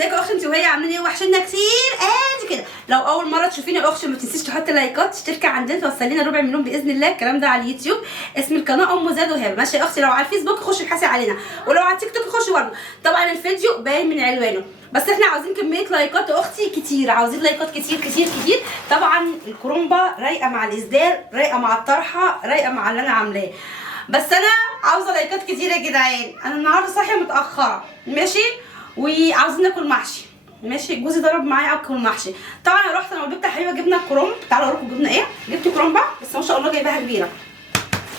ازيكم يا اختي انت وهي عاملين ايه؟ وحشنا كتير قد كده. لو اول مره تشوفيني يا اختي ما تنسيش تحطي لايكات، تشتركي عندنا، توصل لنا 250,000 باذن الله. الكلام ده على اليوتيوب، اسم القناه ام زاد وهبه. ماشي يا اختي؟ لو على الفيسبوك خشي ابحثي علينا، ولو على التيك توك خشي برضه. طبعا الفيديو باين من عنوانه، بس احنا عاوزين كميه لايكات يا اختي كتير، عاوزين لايكات كتير كتير كتير. طبعا الكرومبه رايقه مع الاسدال، رايقه مع الطرحه، رايقه مع اللي انا عاملاه، بس انا عاوزه لايكات كتير يا جدعان. انا النهارده صاحيه متاخره ماشي، وعاوزين ناكل محشي. ماشي، جوزي ضرب معايا اكل محشي. طبعا انا رحت انا وجبت يا حبيبه جبنه كرومب. تعالوا اوريكم جبنه ايه. جبت كرومبه بس ما شاء الله جايباها كبيره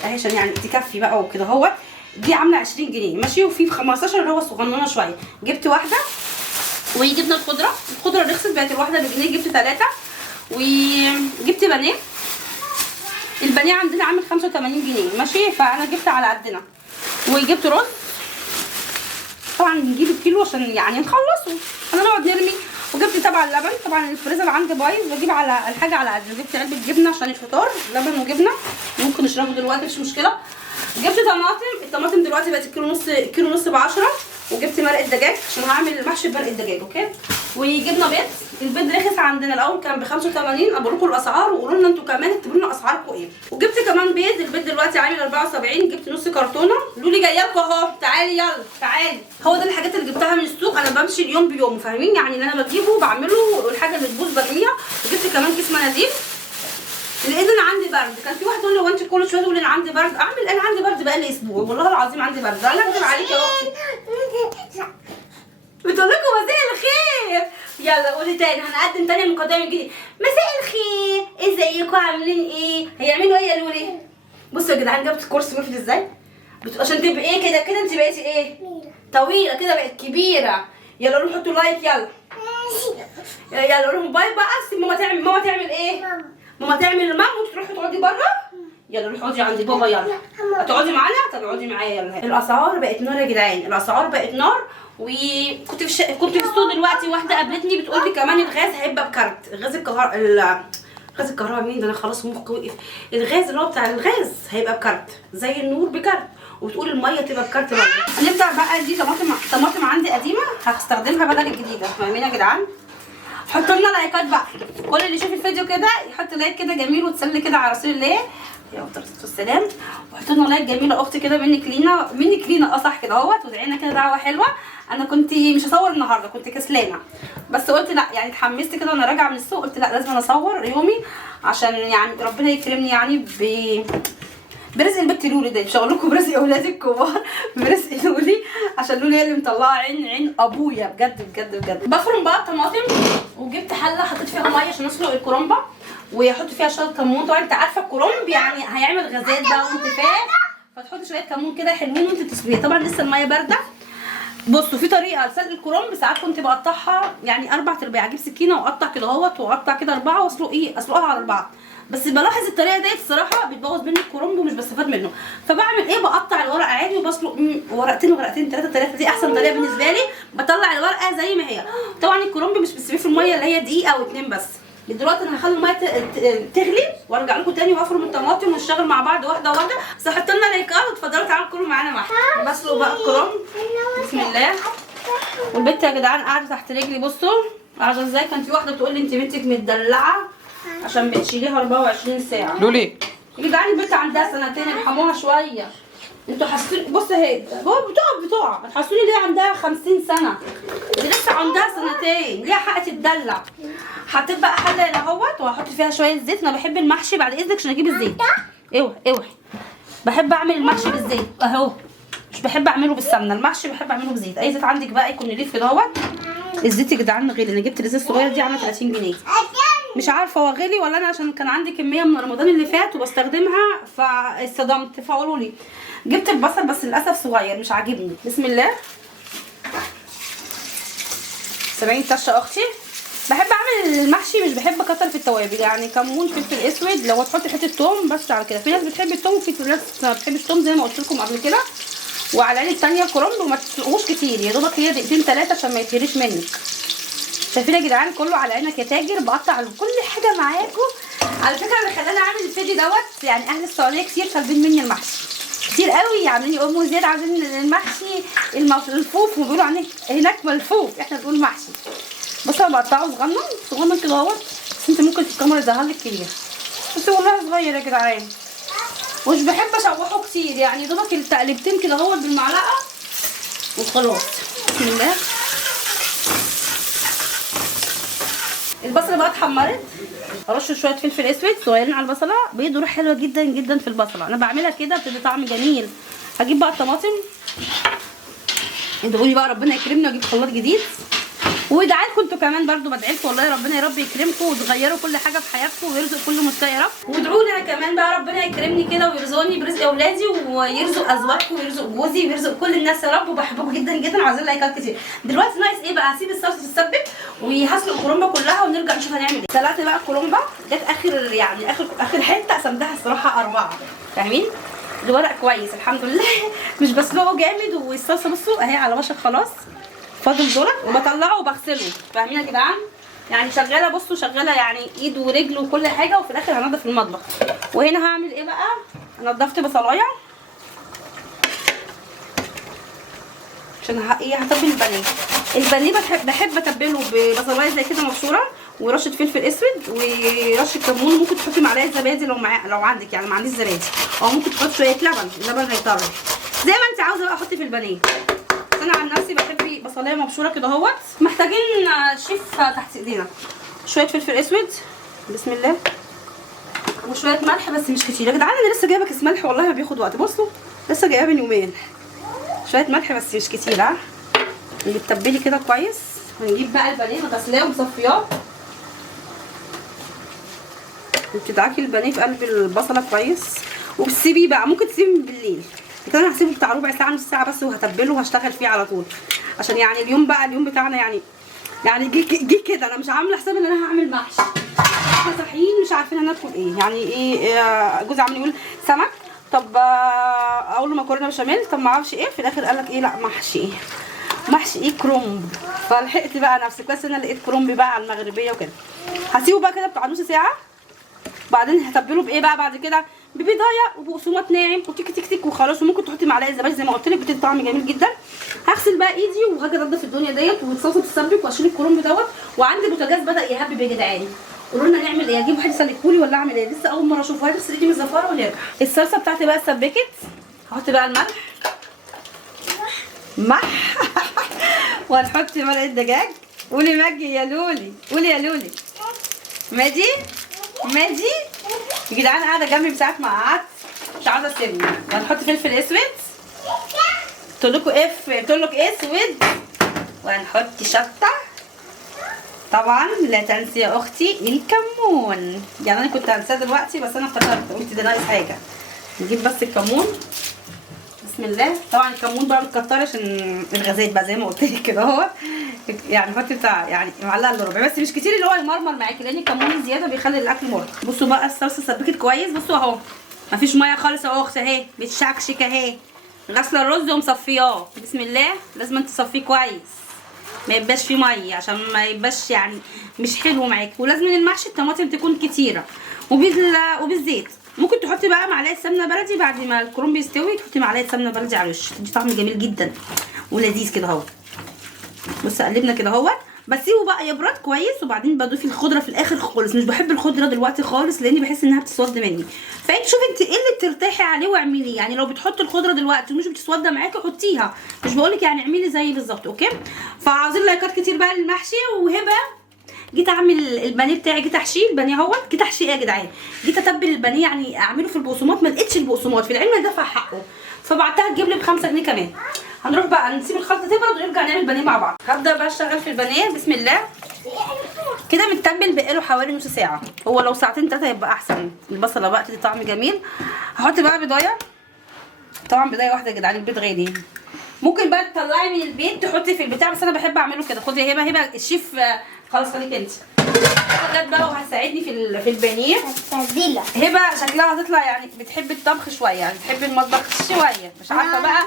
اهي عشان يعني تكفي بقى وكده اهوت. دي عامله 20 جنيه ماشي، وفي 15 اللي هو صغننه شويه. جبت واحده. وجبنا الخضره رخصت، بقت الواحده بجنيه، جبت 3. وجبت بانيه. البانيه عندنا عامل 85 جنيه ماشي، فانا جبت على قدنا. وجبت رز، طبعا بنجيب الكيلو عشان يعني نخلصه، انا نقعد نرمي. وجبت طبعا لبن، طبعا الفريزر عندي بايظ، بجيب على الحاجه على قد. جبت علبه جبنه عشان الفطار، لبن وجبنه ممكن نشربه دلوقتي مش مشكله. جبت طماطم، الطماطم دلوقتي بقت كيلو ونص ب10. وجبت مرقه دجاج عشان هعمل المحشي بمرقه دجاج اوكي. وجبنا بيض. البيض رخص عندنا، الاول كان ب 85. انا بقول لكم الاسعار وقولوا لنا انتوا كمان اكتبوا لنا اسعاركم ايه. وجبت كمان بيض، البيض دلوقتي عامل 74. جبت نص كرتونه. لولي جايه لكم اهو، تعالي يلا تعالي. هو ده الحاجات اللي جبتها من السوق، انا بمشي اليوم بيوم فاهمين يعني، اللي انا بجيبه بعمله، والحاجه اللي تبوظ برميها. وجبت كمان كيس مناديل لان انا عندي برد. كان في واحد يقول لي هو انت كل شويه تقولي انا عندي برد، اعمل انا عندي برد بقالي اسبوع والله العظيم عندي برد. انا اكذب عليكي يا اختي؟ بتقول لكم مساء الخير. يلا قولي تاني، هنقدم تاني مقدمه جديده. مساء الخير، ازيكم عاملين ايه؟ هيعملوا ايه يا لولي؟ بصوا يا جدعان، جبت كرسي وقفل ازاي عشان تبقى ايه كده كده. انت بقيتي ايه؟ طويله كده، بقت كبيره. يلا روحوا حطوا لايك. يلا يلا قولوا لهم باي بقى. ماما تعمل ايه؟ ماما تعمل المام وانتوا تروحوا تقعدي بره. يلا روحي اقعدي عند بابا. يلا هتقعدي معانا؟ طب اقعدي معايا يلا. الاسعار بقت نار يا جدعان، الاسعار بقت نار. وكنت كنت في السوق دلوقتي، واحده قابلتني بتقول لي كمان الغاز هيبقى بكارت. غاز الكهرباء مين ده؟ انا خلاص مخي وقف. الغاز اللي هو بتاع الغاز هيبقى بكارت زي النور بكارت، وبتقول الميه تبقى بكارت برضه. هنبدا بقى. دي طماطم عندي قديمه هستخدمها بدل الجديده، فاهمين يا جدعان؟ حطوا لنا لايكات بقى، كل اللي يشوف الفيديو كده يحط لايك كده جميل وتسلي كده على رسول الله يا افضل السلام. وحطوا لنا لايك جميله اختي كده منك لينا صح كده اهوت، وادعينا كده دعوه حلوه. انا كنت مش هصور النهارده، كنت كسلانه، بس قلت لا يعني اتحمست كده وانا راجعه من السوق، قلت لا لازم اصور يومي عشان يعني ربنا يكرمني يعني برزق البت لولي. ده مش هقول لكم برزق اولادي الكبار، برزق لولي عشان لولي هي اللي مطلعه عين ابويا بجد بجد بجد. بفرم بقى الطماطم، وجبت حله حطيت فيها ميه عشان اسلق الكرومبه، واحط فيها شويه كمون. طبعا انت عارفه الكرومب يعني هيعمل غازات بقى وانتفاخ، فتحطي شويه كمون كده حلوين وانت تسلقيه. طبعا لسه الميه بارده. بصوا في طريقه لسلق الكرومب، ساعات كنت بقطعها يعني 4/4، اجيب سكينه واقطع كده اهوت، واقطع كده 4 اسلقها على 4. بس بلاحظ الطريقه ديت الصراحه بتبوظ مني الكرومب ومش بستفاد منه، فبعمل ايه؟ بقطع الورقه عادي وبسلق ورقتين 3. دي احسن طريقه بالنسبه لي. بطلع الورقه زي ما هي. طبعا الكرومب مش بتسيبيه في الميه اللي هي دقيقه او 2 بس. دلوقتي انا هخلي الميه تغلي وارجع لكم تاني وافرم الطماطم ونشتغل مع بعض واحده واحده. بس حطوا لنا لايكات وتفضلوا تعالوا كلوا معانا محشي. بسلق بقى الكرومب بسم الله. والبت يا جدعان قاعده تحت رجلي، بصوا قاعده ازاي. كان في واحده بتقول لي انت بنتك متدلعه عشان بتشيليها 24 ساعه. لولي يا جدعان البنت عندها 2 سنين، ارحموها شويه. انتوا حاسين بص اهي بتقع ما تحسوني ليه عندها 50 سنه، دي لسه عندها 2 سنين، ليها حق تتدلع. حطيت بقى حله هنا اهوت، وهحط فيها شويه زيت. انا بحب المحشي بعد اذنك عشان اجيب الزيت. اوعي بحب اعمل المحشي بالزيت اهو، مش بحب اعمله بالسمنه. المحشي بحب اعمله بزيت. اي زيت عندك بقى يكون نضيف كده اهوت. الزيت يا جدعان غالي، انا جبت الازازه الصغيره دي عامله 30 جنيه. مش عارفه هو غالي ولا انا عشان كان عندي كميه من رمضان اللي فات وبستخدمها فاتصدمت، فقولوا لي. جبت البصل بس للاسف صغير مش عاجبني. بسم الله. 70 طشه اختي. بحب اعمل المحشي مش بحب اكتر في التوابل، يعني كمون فلفل اسود، لو تحطي حته توم بس على كده. في ناس بتحب التوم وفي ناس ما بتحبش التوم زي ما قلت لكم قبل كده. وعلى العين الثانيه الكرنب، وما تسلقوش كتير، يا دوبك هي 2 3 عشان ما يتهريش منك. شايفين يا جدعان كله على عينك يا تاجر. بقطع كل حاجه معاكم. على فكره اللي خلاني اعمل الفيديو دوت يعني اهل السعوديه كتير طالبين مني المحشي، كتير قوي عاملين يقولوا زياد عايزين المحشي الفوف، وبيقولوا عنه هناك ملفوف، احنا بنقول محشي. بص انا بقطعه صغنن كده اهوت، بس انت ممكن في الكاميرا يظهر لك كبير، بس والله صغير يا جدعان. مش بحب اشوحه كتير، يعني دوبك التقلبتين كده اهوت بالمعلقه وخلاص. بسم الله. البصله بقى اتحمرت، ارش شويه فلفل اسود صغيرين على البصله، بيدوا ريحه حلوه جدا جدا في البصله. انا بعملها كده بتدي طعم جميل. هجيب بقى الطماطم، ادعوا لي بقى ربنا يكرمنا واجيب خلاط جديد، وادعي لكم انتوا كمان برضو، بدعي لكم والله ربنا يا رب يكرمكم وتغيروا كل حاجه في حياتكم ويرزق كل مستوى يا رب. وادعوا لي انا كمان بقى ربنا يكرمني كده ويرزقني برزق اولادي ويرزق ازواجكم ويرزق جوزي ويرزق كل الناس يا رب. وبحبكم جدا جدا وعايزين لايكات كتير. دلوقتي ناقص ايه بقى؟ هسيب الصلصه تتسبك وهسلق الكرنبه كلها ونرجع نشوف هنعمل ايه. سلقت بقى الكرنبه، جت اخر يعني اخر حته قسمتها الصراحه 4، فاهمين؟ الورق كويس الحمد لله مش بسلقه جامد. والصلصه بصوا اهي على وشك خلاص، فاضل دولت وبطلعه وبغسله، فاهمين يا جدعان؟ يعني شغاله بصوا شغاله يعني ايد ورجل وكل حاجه، وفي الاخر هنضف المطبخ. وهنا هعمل ايه بقى؟ نضفت بصلايه عشان هتبل البانيه. البانيه بحب اتبله ببصلايه زي كده مبشوره ورشه فلفل اسود ورشه كمون، ممكن تحطي معلقه زبادي لو عندك، يعني ما عنديش زبادي، او ممكن تحطي شويه لبن، اللبن هيطري زي ما انت عاوزه بقى حطي في البانيه. انا عن نفسي بحب بصلايه مبشوره كده اهوت. محتاجين شيف تحت ايدينا، شويه فلفل اسود بسم الله، وشويه ملح بس مش كتير يا جدعان. انا لسه جايبه كيس ملح والله ما بياخد وقت، بصوا لسه جايباه من يومين. شويه ملح بس مش كتير، ها اللي تتبلي كده كويس. هنجيب بقى البانيه غسلاه ومصفياه، وتدعكي البانيه في قلب البصله كويس وبتسيبيه بقى. ممكن تسيبيه بالليل كده، انا هسيبه بتاع ربع ساعه نص ساعه بس وهتبله وهشتغل فيه على طول، عشان يعني اليوم بتاعنا يعني جه كده. انا مش عامله حساب ان انا هعمل محشي، احنا صاحيين مش عارفين هناكل ايه. يعني ايه جوزي عامل يقول سمك، طب اقول له مكرونه بشاميل، طب ما اعرفش ايه، في الاخر قال لك ايه لا محشي ايه كرومب. فلحقت بقى نفسي كويس ان انا لقيت كرومب بقى على المغربيه وكده. هسيبه بقى كده بتاع نص ساعه، بعدين هتبله بايه بقى بعد كده؟ ببيضايه وبقسماط ناعم وتيك تيك تيك وخلاص. وممكن تحطي معلقه زبادي زي ما قلت لك، بتدي طعم جميل جدا. هغسل بقى ايدي وهاجي انضف الدنيا ديت والصلصه تتسبك واشيل الكرنب دوت. وعندي بوتاجاز بدا يهبب يا جدعان، قولوا لنا نعمل ايه؟ اجيب واحد يسلكهولي ولا اعمل ايه؟ لسه اول مره اشوفه. هغسل ايدي من الزفاره ونرجع. الصلصه بتاعتي بقى اتسبكت، هحط بقى الملح وهنحط مرقه دجاج. قولي ماجي يا لولي، قولي يا لولي. ماجي يا جدعان قاعده جنبي من ساعه ما قعدت مش عاوزه اسيبني. وهنحط فلفل اسود، قلت لك اسود، وهنحط شطه طبعا. لا تنسي يا اختي الكمون، يعني انا كنت هنساه دلوقتي بس انا افتكرت قلت ده ناقص حاجه. نجيب بس الكمون بسم الله. طبعا الكمون بقى متكتر عشان الغازات بقى زي ما قلت لك كده اهو، يعني حطي بتاع يعني معلقه الا ربع بس مش كتير، اللي هو يمرمر معاكي لان الكمون الزياده بيخلي الاكل مرهق. بصوا بقى الصلصه سبكت كويس، بصوا اهو مفيش ميه خالص يا اخت اهي، بتشكشك اهي. غسله الرز ومصفياه بسم الله. لازم تصفيه كويس ما يبقاش فيه ميه عشان ما يبقاش يعني مش حلو معاكي. ولازم المحشي الطماطم تكون كتيره وبالزيت. ممكن تحطي بقى معلقه سمنه بلدي بعد ما الكرنب يستوي، تحطي معلقه سمنه بلدي على الوش، تدي طعم جميل جدا ولذيذ كده اهو. بص قلبنا كده اهوت، بسيبه بقى يبرد كويس وبعدين بضيف الخضره في الاخر خالص. مش بحب الخضره دلوقتي خالص لاني بحس انها بتسود مني، فانت شوفي انت ايه اللي بترتاحي عليه واعمليه. يعني لو بتحطي الخضره دلوقتي ومش بتسود معاكي حطيها، مش بقولك يعني اعملي زي بالظبط اوكي. فعاوزين لايكات كتير بقى للمحشي. وهبه جيت اعمل البانيه بتاعي، جيت احشيه البانيه اهوت، جيت احشيه يا جدعان، جيت اتبل البانيه يعني اعمله في البقسماط، ما لقيتش البقسماط في العلم دفع حقه، فبعتها تجيب لي ب5 جنيه كمان. هنروح بقى نسيب الخلطه تبرد ونرجع نعمل بانيه مع بعض. هبدا بقى اشتغل في البانيه بسم الله. كده متبل بقاله حوالي نص ساعه، هو لو ساعتين 3 يبقى احسن. البصله بقى تدي طعم جميل. هحط بقى بيضايه، طبعا بيضايه واحده يا جدعان، البيض غالي. ممكن بقى تطلعي من البيت تحطي في البتاع، بس انا بحب اعمله كده. خدي يا هبه الشيف خلاص خليك انت جت بقى وهتساعدني في البانيه. هبه شكلها هتطلع يعني بتحب الطبخ شويه، يعني بتحب المطبخ شويه، مش عارفه بقى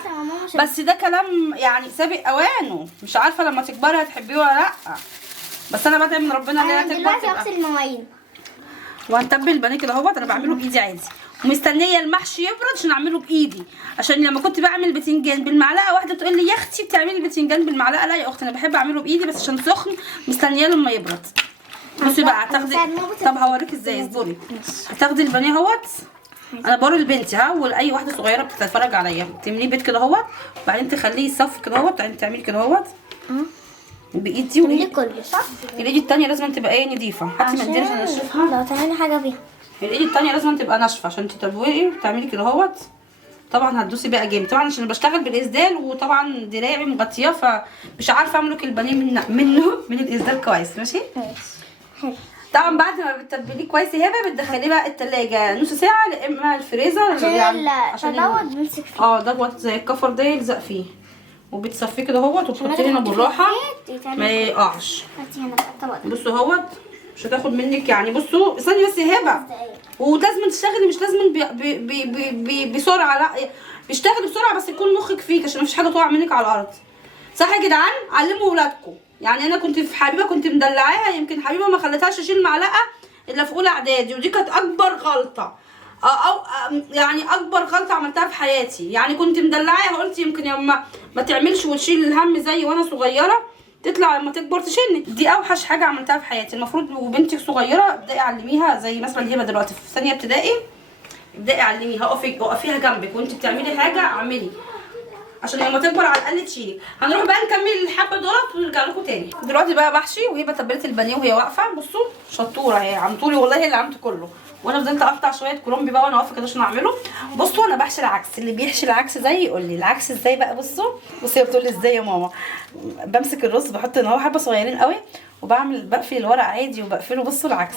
بس ده كلام يعني سابق اوانه. مش عارفه لما تكبري هتحبيه ولا لا، بس انا بدعي من ربنا ان هي تكبر. دلوقتي اغسل المواعين وهنتبل البانيه كده اهوت. انا بعمله بايدي عادي، ومستنيه المحشي يبرد عشان اعمله بايدي، عشان لما كنت بعمل بتنجان بالمعلقه واحده تقول لي يا اختي بتعملي البتنجان بالمعلقه. لا يا اختي انا بحب اعمله بايدي بس عشان سخن، مستنياه لما يبرد. بصي بقى هتاخدي، طب هوريك ازاي، اصبري. هتاخدي البانيه اهوت، انا بوري لبنتي ها ولاي واحده صغيره بتتفرج عليا، تمليه بيض كده اهوت وبعدين تخليه يصفي كده اهوت، وبعدين تعملي كده اهوت بايدي ودي كله صح؟ الايد التانيه لازم تبقى ايه نضيفه. هاتي منديل عشان انشفها. لو تعملي حاجه بيها الايد التانيه لازم تبقى ناشفه عشان تطبقي وتعملي كده اهوت. طبعا هتدوسي بقى جامد طبعا عشان بشتغل بالاسدال، وطبعا دراعي مغطياه فمش عارفه املك البانيه من الاسدال كويس. ماشي حلو. طبعا بعد ما بتتبليه كويس يا هبه بتدخليه بقى التلاجة نص ساعه يا اما الفريزر عشان دوت بيمسك فيه. دوت زي الكفر ده يلزق فيه، وبتصفيه كده اهوت وتحطيه هنا بالراحه ما يقعش. هاتي هنا بقى الطبق. بصوا اهوت مش هتاخد منك يعني. بصوا استني بس يا هبه، ولازم تشتغلي مش لازم بسرعه، لا بيشتغلي بسرعه بس يكون مخك فيك عشان مفيش حاجه تقع منك على الارض. صح يا جدعان؟ علموا ولادكم. يعني انا كنت في حبيبه كنت مدلعاها، يمكن حبيبه ما خلتهاش تشيل معلقه الا في اولى اعدادي، ودي كانت اكبر غلطه او يعني اكبر غلطه عملتها في حياتي. يعني كنت مدلعاها قلت يمكن يوم ما تعملش وتشيل الهم زي وانا صغيره تطلع لما تكبر تشيلني. دي اوحش حاجه عملتها في حياتي. المفروض وبنتك صغيره ابداي علميها، زي مثلا هبه دلوقتي في ثانيه ابتدائي، ابداي علميها اقفيها جنبك وانت بتعملي حاجه اعملي عشان لما تكبر على الاقل تشيلي. هنروح بقى نكمل الحبه دولت ونرجع لكم تاني. دلوقتي بقى بحشي وهبه تبلت البانيه وهي واقفه. بصوا شطوره هي عملتولي والله، هي اللي عملت كله، وانا فضلت اقطع شويه كرنب بقى وانا واقفه كده عشان اعمله. بصوا انا بحشي العكس، اللي بيحشي العكس زي يقول لي العكس ازاي بقى. بصوا هي بتقول لي ازاي يا ماما. بمسك الرز بحط ان هو حبه صغيرين قوي بقفل الورق عادي وبقفله. بصوا العكس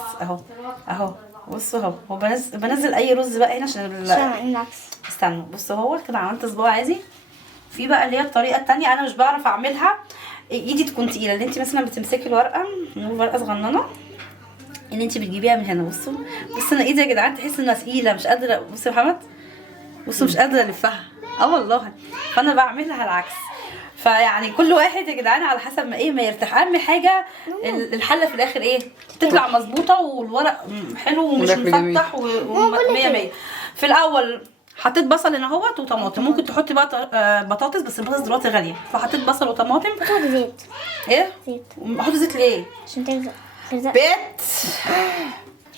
اهو بصوا اهو، وبنزل اي رز بقى هنا عشان العكس. استنوا بصوا اهو كده عملت صباع عادي. في بقى اللي هي الطريقه الثانيه انا مش بعرف اعملها، ايدي تكون تقيله، اللي انت مثلا بتمسكي الورقه صغننه اللي انت بتجيبيها من هنا. بصوا انا ايدي يا جدعان تحس انها تقيله مش قادره. بصوا يا محمد، بصوا مش قادره الفها والله. فانا بعملها العكس. فيعني كل واحد يا جدعان على حسب ما ما يرتاح. اهم حاجه الحله في الاخر تطلع مظبوطه والورق حلو ومش مفتح ومية مية. في الاول حطيت بصل هنا اهوت وطماطم، ممكن تحطي بقى بطاطس بس البطاطس دلوقتي غاليه، فحطيت بصل وطماطم. حط زيت. زيت. احط زيت ليه؟ عشان تلزق بيت.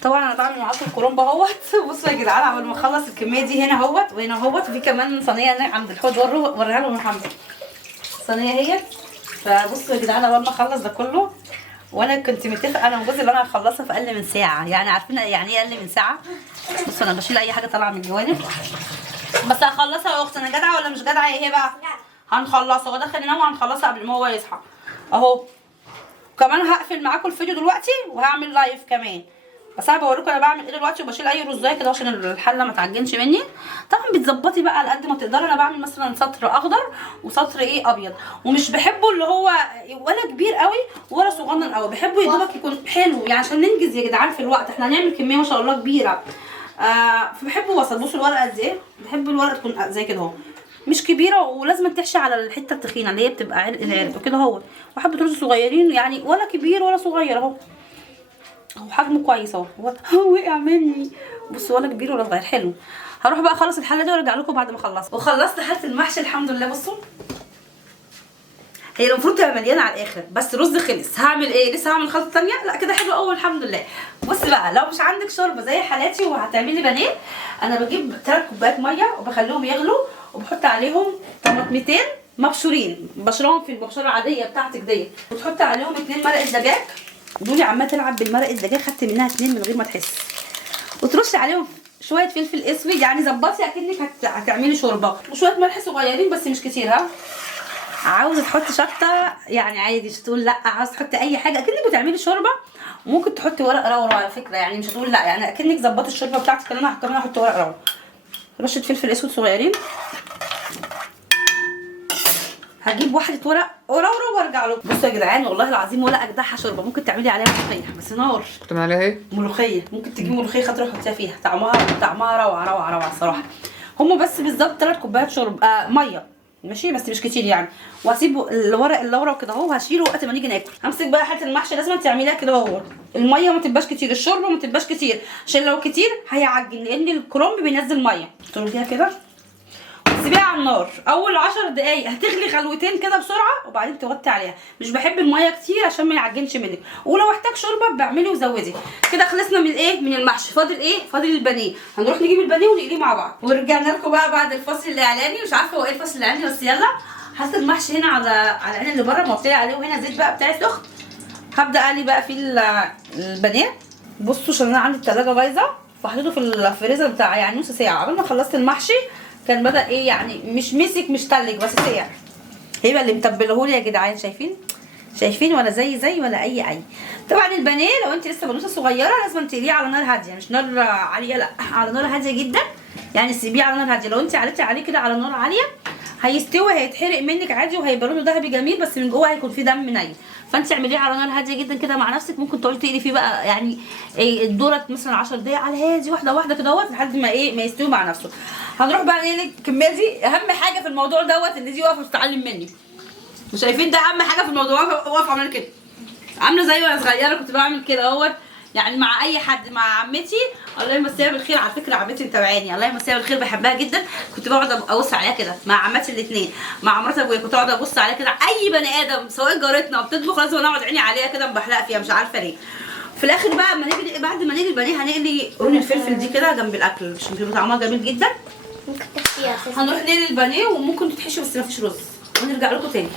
طبعا انا بعمل معاكم الكرنب اهوت. بصوا يا جدعان عمال ما اخلص الكميه دي هنا اهوت وهنا اهوت، وفي كمان صينيه هناك عند الحوض وريها لهم محمد الصينيه اهيت. فبصوا يا جدعان اول ما اخلص ده كله، وانا كنت متفقه انا وجوزي اللي انا هخلصها في اقل من ساعه. يعني عارفين يعني ايه اقل من ساعه؟ بصوا انا بشيل اي حاجه طالعه من الجوانب بس هخلصها يا اختي. انا جدعه ولا مش جدعه يا هبه؟ هنخلصها ودخل ينام وهنخلصها قبل ما هو يصحى اهو. كمان هقفل معاكم الفيديو دلوقتي وهعمل لايف كمان، بس انا بوريكم انا بعمل ايه دلوقتي. وبشيل اي رزايه كده عشان الحله ما تعجنش مني. طبعا بتظبطي بقى على قد ما تقدري. انا بعمل مثلا سطر اخضر وسطر ابيض، ومش بحبه اللي هو ولا كبير قوي ولا صغنن قوي، بحبه يا دوبك يكون حلو يعني عشان ننجز يا جدعان في الوقت. احنا هنعمل كميه ما شاء الله كبيره، فبحبه وسط. بصوا الورقه قد ايه، بحب الورقه تكون زي كده اهو، مش كبيره ولازم تحشي على الحته التخينه اللي هي بتبقى العرق وكده اهو. وحبه رز صغيرين يعني ولا كبير ولا صغير اهو حجمه كويس اهو. وقع مني. بصوا ولا كبير ولا صغير، حلو. هروح بقى اخلص الحله دي وارجع لكم بعد ما اخلص. وخلصت حله المحشي الحمد لله. بصوا هي المفروض تبقى مليانه على الاخر بس رز خلص. هعمل ايه؟ لسه هعمل خلطه ثانيه. لا كده حلو قوي الحمد لله. بص بقى لو مش عندك شوربه زي حالاتي وهتعملي بانيه، انا بجيب 3 كوبايات ميه وبخليهم يغلوا وبحط عليهم طماطمتين مبشورين، بشرهم في البشره العاديه بتاعتك ديت، وتحط عليهم 2 مرقه دجاج. دول عمال تلعب بالمرقه الدجاج، خدت منها 2 من غير ما تحس. وترش عليهم شويه فلفل اسود، يعني ظبطي اكنك هتعملي شوربه، وشويه ملح صغيرين بس مش كتير. عاوزه تحطي شطه يعني عادي، مش تقول لا. عاوزه تحطي اي حاجه اكنك بتعملي شوربه. وممكن تحطي ورق لورا على فكره، يعني مش هتقول لا، يعني اكنك ظبطي الشوربه بتاعتك. انا كمان هحط ورق لورا، رشه فلفل اسود صغيرين. هجيب واحده ورق وارجع له. بصوا يا جدعان والله العظيم ولا اجدعها شوربه. ممكن تعملي عليها ملوخيه بس نار. بتعملي عليها ايه؟ ملوخيه. ممكن تجيبي ملوخيه خضراء وتحطيها فيها، طعمها روعه روعه روعه الصراحه. هم بس بالظبط 3 كوبايات شرب ميه. ماشي، بس مش كتير يعني. وهسيب اللورا وكده اهو، وهشيله وقت ما نيجي ناكل. همسك بقى حته المحشي، لازم تعمليها كده اهو. الميه ما تبقاش كتير، الشوربه ما تبقاش كتير، عشان لو كتير هيعجن، لان الكرنب بينزل ميه. تقوليها كده وتسيبيها على النار اول 10 دقايق، هتغلي غلوتين كده بسرعه، وبعدين توطي عليها. مش بحب الميه كتير عشان ما يعجنش منك، ولو احتاج شوربه بعملي وزودي. كده خلصنا من ايه، من المحشي. فاضل ايه؟ فاضل البانيه. هنروح نجيب البانيه ونقليه مع بعض. ورجعنا لكم بقى بعد الفصل الاعلاني. مش عارفه هو ايه الفصل الاعلاني، بس يلا. حاطه المحشي هنا على العين اللي بره موطيه عليه، وهنا زيت بقى بتاعي سخن. هبدا اقلي بقى في البانيه. بصوا عشان انا عندي التلاجة بايظه، فحطيته في الفريزر بتاع يعني نص ساعه. قبل ما خلصت المحشي كان بدا ايه يعني، مش مسك مش تلج، بس ساقع. هيبقى اللي متبلهولي يا جدعان، شايفين ولا زي ولا اي. طبعا البانيه لو انت لسه بنوته صغيره لازم تقليه على نار هاديه، مش نار عاليه، لا على نار هاديه جدا. يعني سيبيه على نار هاديه. لو انت عليتي عليه كده على نار عاليه هيستوي، هيتحرق منك عادي، وهيبقى لونه ذهبي جميل، بس من جوه هيكون فيه دم ني. فانت اعمليه على نار هاديه جدا كده مع نفسك. ممكن تقعدي تقلي فيه بقى يعني الدورة مثلا 10 دقايق على هادي، واحده كده اهوت، لحد ما ما يستوي مع نفسه. هنروح بقى نقلي الكميه دي. اهم حاجه في الموضوع دوت ان دي واقفه بتتعلم مني. شايفين ده اهم حاجه في الموضوع، واقفه عامله كده، عامله زي وانا صغيره كنت بعمل كده اهوت، يعني مع اي حد. مع عمتي الله يمسيها بالخير، على فكره عمتي متابعاني الله يمسيها بالخير، بحبها جدا. كنت بقعد ابص عليها كده مع عماتي الاثنين، مع مرات ابويا كنت اقعد ابص عليها كده. اي بني ادم سواء جارتنا بتطبخ لازم انا اقعد عيني عليها كده، مبحلقه فيها مش عارفه ليه. في الاخر بقى اما نيجي بعد ما نيجي البانيه هنقلي قرون الفلفل دي كده جنب الاكل عشان بيبقى طعمها جميل جدا. ممكن تحشيها. هنروح نقلي البانيه، وممكن تتحشي بس ما فيش رز، ونرجع لكم تاني.